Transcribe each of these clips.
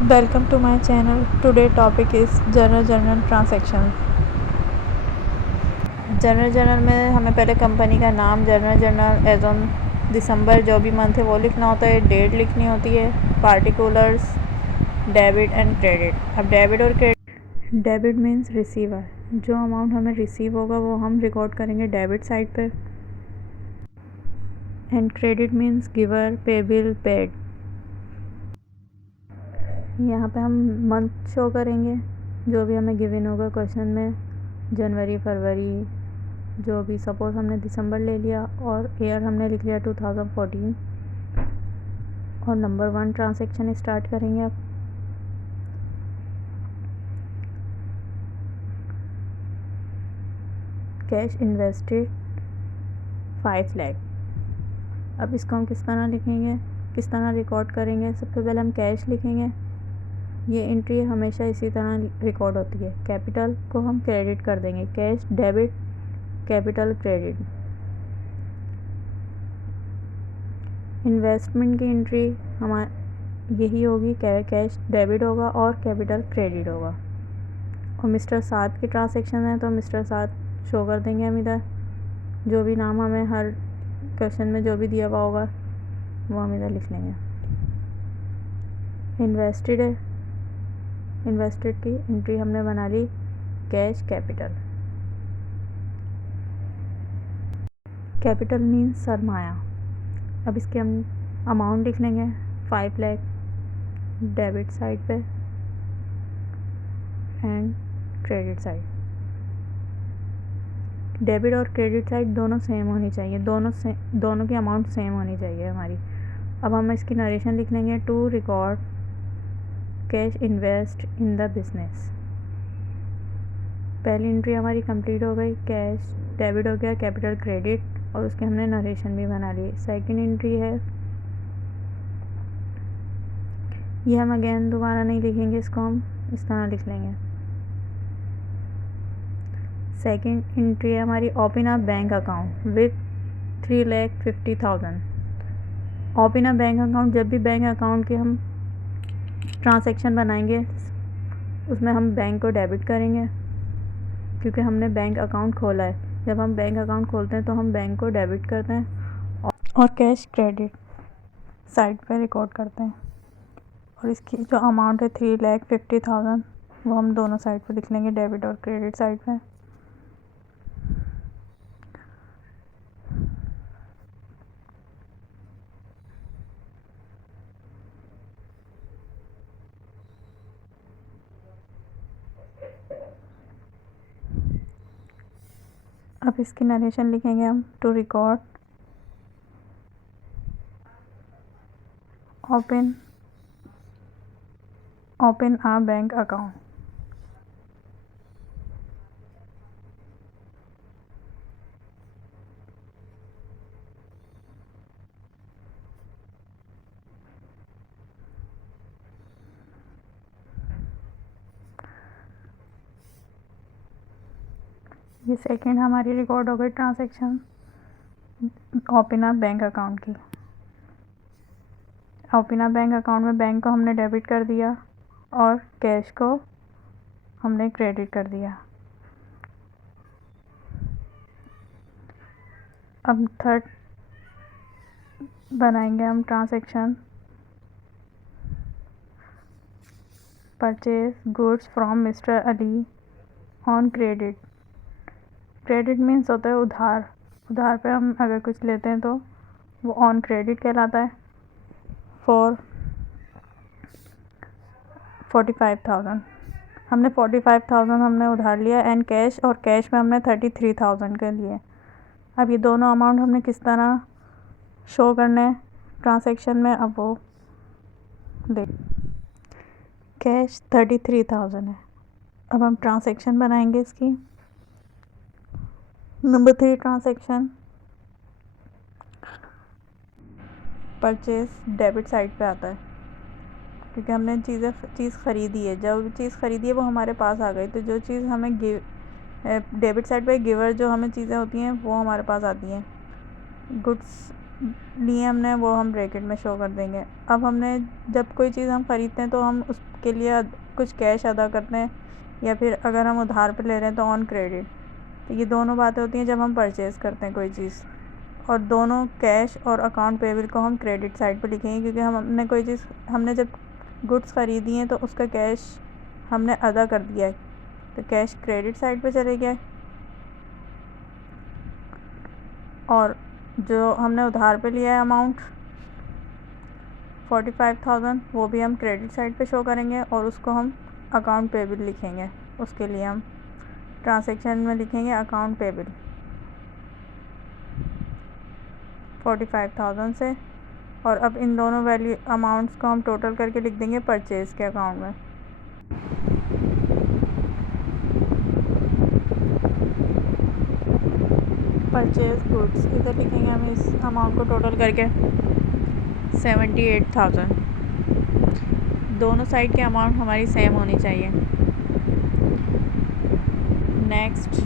Welcome to my channel. Today topic is general transaction. General में हमें पहले company का नाम जनरल एज ऑन दिसंबर जो भी मंथ है वो लिखना होता है, डेट लिखनी होती है, पार्टिकुलर्स, डेबिट एंड क्रेडिट। अब डेबिट और क्रेडिट, डेबिट मीन्स रिसीवर, जो अमाउंट हमें रिसीव होगा वो हम रिकॉर्ड करेंगे डेबिट साइड पर, एंड क्रेडिट मीन्स गिवर, पे बिल, पेड। यहाँ पे हम मंथ शो करेंगे जो भी हमें गिवन होगा क्वेश्चन में, जनवरी, फरवरी, जो भी। सपोज़ हमने दिसंबर ले लिया और ईयर हमने लिख लिया 2014, और नंबर 1 ट्रांजैक्शन स्टार्ट करेंगे अब। Cash invested 5 lakh. अब इसको हम किस तरह लिखेंगे, किस तरह रिकॉर्ड करेंगे? सबसे पहले हम कैश लिखेंगे। ये एंट्री हमेशा इसी तरह रिकॉर्ड होती है। कैपिटल को हम क्रेडिट कर देंगे, cash debit, capital credit. Investment की एंट्री हमारी यही होगी, कैश डेबिट होगा और कैपिटल क्रेडिट होगा। और मिस्टर साद की ट्रांसैक्शन है तो मिस्टर साद शो कर देंगे हम इधर। जो भी नाम हमें हर क्वेश्चन में जो भी दिया हुआ होगा वो हम इधर लिख लेंगे। इन्वेस्टेड है, इन्वेस्टेड की एंट्री हमने बना ली, कैश कैपिटल। कैपिटल मीन्स सरमाया। अब इसके हम अमाउंट लिख लेंगे 5 लाख डेबिट साइड पे एंड क्रेडिट साइड। डेबिट और क्रेडिट साइड दोनों सेम होनी चाहिए, दोनों की अमाउंट सेम होनी चाहिए हमारी। अब हम इसकी नरेशन लिख लेंगे, to record cash invest in the business. पहली एंट्री हमारी कंप्लीट हो गई, कैश डेबिट हो गया, कैपिटल क्रेडिट, और उसके हमने नरेशन भी बना ली। सेकंड एंट्री है, ये हम अगेन दोबारा नहीं लिखेंगे, इसको हम इस तरह लिख लेंगे। सेकंड एंट्री है हमारी, open a bank account with 3,50,000। Open a bank account, जब भी बैंक अकाउंट के हम ट्रांसैक्शन बनाएंगे उसमें हम बैंक को डेबिट करेंगे क्योंकि हमने बैंक अकाउंट खोला है। जब हम बैंक अकाउंट खोलते हैं तो हम बैंक को डेबिट करते हैं और कैश क्रेडिट साइड पे रिकॉर्ड करते हैं। और इसकी जो अमाउंट है 3,50,000 वो हम दोनों साइड पे लिख लेंगे, डेबिट और क्रेडिट साइड पे। अब इसकी नरेशन लिखेंगे हम, to record open a bank account. ये सेकंड हमारी रिकॉर्ड हो गई transaction open a bank account की। ओपन अ बैंक अकाउंट में बैंक को हमने डेबिट कर दिया और कैश को हमने क्रेडिट कर दिया। अब थर्ड बनाएंगे हम transaction, purchase goods from mister Ali on credit. Credit means होता है उधार, उधार पे हम अगर कुछ लेते हैं तो वो ऑन क्रेडिट कहलाता है। फॉर 45,000 हमने 45,000 हमने उधार लिया एंड कैश, और कैश में हमने 33,000 के लिए। अब ये दोनों अमाउंट हमने किस तरह शो करने ट्रांसैक्शन में, अब वो देख। कैश 33,000 है। अब हम ट्रांसैक्शन बनाएंगे इसकी। Number 3 transaction, purchase debit side पे आता है क्योंकि हमने चीज़ ख़रीदी है। जब चीज़ ख़रीदी है वो हमारे पास आ गई, तो जो चीज़ हमें डेबिट साइड पे गिवर जो हमें चीज़ें होती हैं वो हमारे पास आती हैं। गुड्स लिए हमने वो हम ब्रैकेट में शो कर देंगे। अब हमने जब कोई चीज़ हम ख़रीदते हैं तो हम उसके लिए कुछ कैश अदा करते हैं, या फिर अगर हम उधार पे ले रहे हैं तो ऑन क्रेडिट। तो ये दोनों बातें होती हैं जब हम परचेज़ करते हैं कोई चीज़, और दोनों कैश और अकाउंट पेबल को हम क्रेडिट साइड पे लिखेंगे, क्योंकि हमने कोई चीज़ हमने जब गुड्स ख़रीदी हैं तो उसका कैश हमने अदा कर दिया है, तो कैश क्रेडिट साइड पे चले गया। और जो हमने उधार पे लिया है अमाउंट 45,000, वो भी हम क्रेडिट साइड पे शो करेंगे और उसको हम अकाउंट पेबल लिखेंगे। उसके लिए हम ट्रांजैक्शन में लिखेंगे अकाउंट पेबल 45,000 से। और अब इन दोनों वैल्यू अमाउंट्स को हम टोटल करके लिख देंगे परचेज़ के अकाउंट में। परचेज गुड्स इधर लिखेंगे हम इस अमाउंट को टोटल करके 78,000। दोनों साइड के अमाउंट हमारी सेम होनी चाहिए। नेक्स्ट,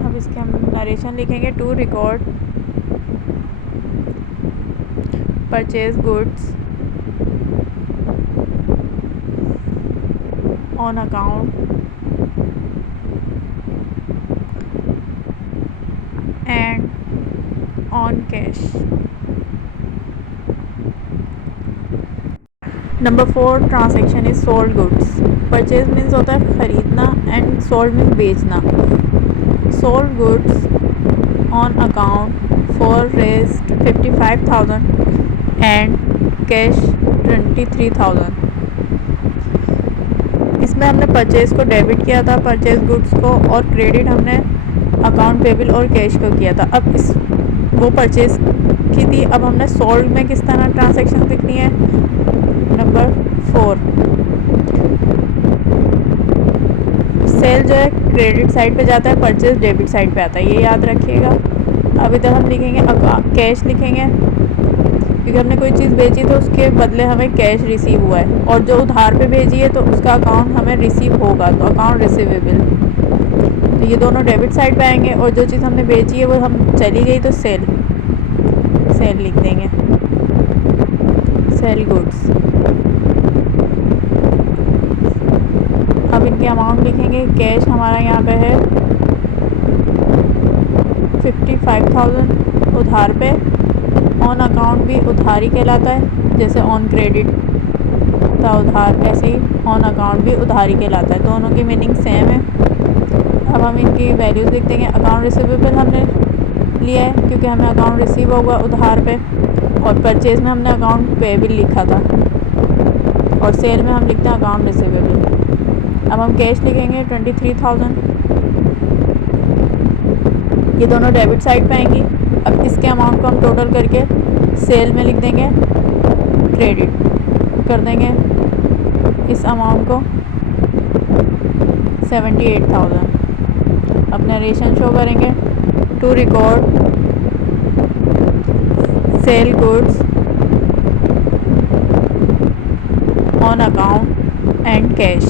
अब इसके हम नरेशन लिखेंगे to record purchase goods on account and on cash. Number 4 transaction is sold goods. Purchase means होता है ख़रीदना एंड सोल्ड मीन्स बेचना। Sold goods on account for rest 55,000 and cash 23,000। इसमें हमने परचेज़ को डेबिट किया था, परचेज गुड्स को, और क्रेडिट हमने अकाउंट पेबल और कैश को किया था। अब इस वो परचेज़ की थी, अब हमने सोल्ड में किस तरह ट्रांजैक्शन लिखनी है। नंबर 4 सेल जो है क्रेडिट साइड पे जाता है, परचेज डेबिट साइड पे आता है, ये याद रखिएगा। अब इधर हम लिखेंगे कैश लिखेंगे, क्योंकि हमने कोई चीज़ बेची तो उसके बदले हमें कैश रिसीव हुआ है, और जो उधार पे भेजी है तो उसका अकाउंट हमें रिसीव होगा, तो अकाउंट रिसीवेबल। तो ये दोनों डेबिट साइड पे आएंगे, और जो चीज़ हमने बेची है वो हम चली गई तो सेल लिख देंगे, सेल गुड्स। अब इनके अमाउंट लिखेंगे। कैश हमारा यहाँ पे है 55,000 उधार पे। ऑन अकाउंट भी उधार ही कहलाता है, जैसे ऑन क्रेडिट था उधार, ऐसे ही ऑन अकाउंट भी उधार ही कहलाता है। दोनों की मीनिंग सेम है। अब हम इनकी वैल्यूज़ लिख देंगे। अकाउंट रिसीवेबल हमने लिया है क्योंकि हमें अकाउंट रिसीव होगा उधार पे, और परचेज़ में हमने अकाउंट पेबल लिखा था, और सेल में हम लिखते हैं अकाउंट रिसीवेबल। अब हम कैश लिखेंगे 23,000, ये दोनों डेबिट साइड पे आएंगी। अब इसके अमाउंट को हम टोटल करके सेल में लिख देंगे, क्रेडिट कर देंगे इस अमाउंट को 78,000। अब नरेशन शो करेंगे to record sale goods on account and cash.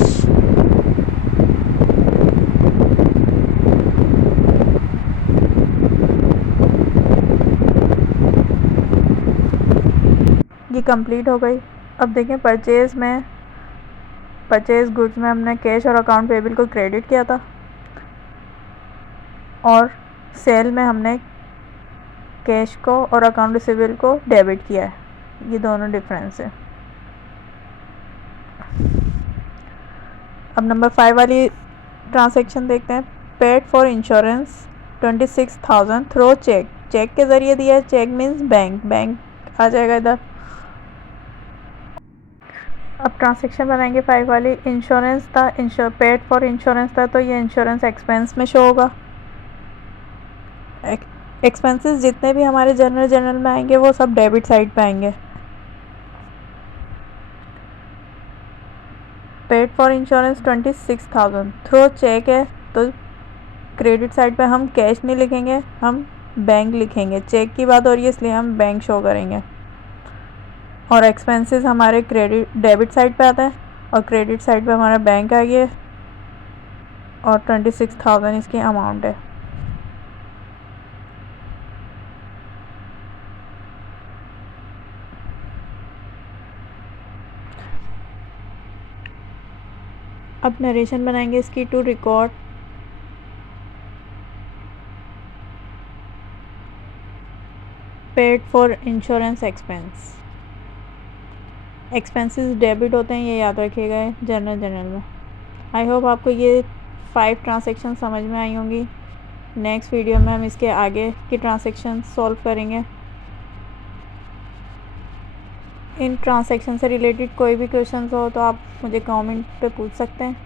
ये कंप्लीट हो गई। अब देखें परचेज़ गुड्स में हमने कैश और अकाउंट पेबल को क्रेडिट किया था, और सेल में हमने कैश को और अकाउंट रिसीवेबल को डेबिट किया है। ये दोनों डिफरेंस है। अब नंबर 5 वाली ट्रांजैक्शन देखते हैं। Paid for insurance 26,000 through cheque. Cheque के ज़रिए दिया है, चेक मीन्स बैंक आ जाएगा इधर। अब ट्रांजैक्शन बनाएंगे 5 वाली। इंश्योरेंस था, पेड फॉर इंश्योरेंस था, तो ये इंश्योरेंस एक्सपेंस में शो होगा। एक्सपेंसेस जितने भी हमारे जनरल में आएंगे वो सब डेबिट साइड पे आएंगे। Paid for insurance 26,000 through cheque है, तो क्रेडिट साइड पे हम कैश नहीं लिखेंगे, हम बैंक लिखेंगे। चेक की बात हो रही है इसलिए हम बैंक शो करेंगे। और एक्सपेंसेस हमारे डेबिट साइड पे आता है, और क्रेडिट साइड पे हमारा बैंक आ गया, और 26,000 इसकी अमाउंट है। अब नरेशन बनाएंगे इसकी to record paid for insurance expenses debit होते हैं, ये याद रखिएगा जनरल में। आई होप आपको ये 5 ट्रांजैक्शन समझ में आई होंगी। नेक्स्ट वीडियो में हम इसके आगे की ट्रांजैक्शन सॉल्व करेंगे। इन ट्रांजैक्शन से रिलेटेड कोई भी क्वेश्चंस हो तो आप मुझे कमेंट पे पूछ सकते हैं।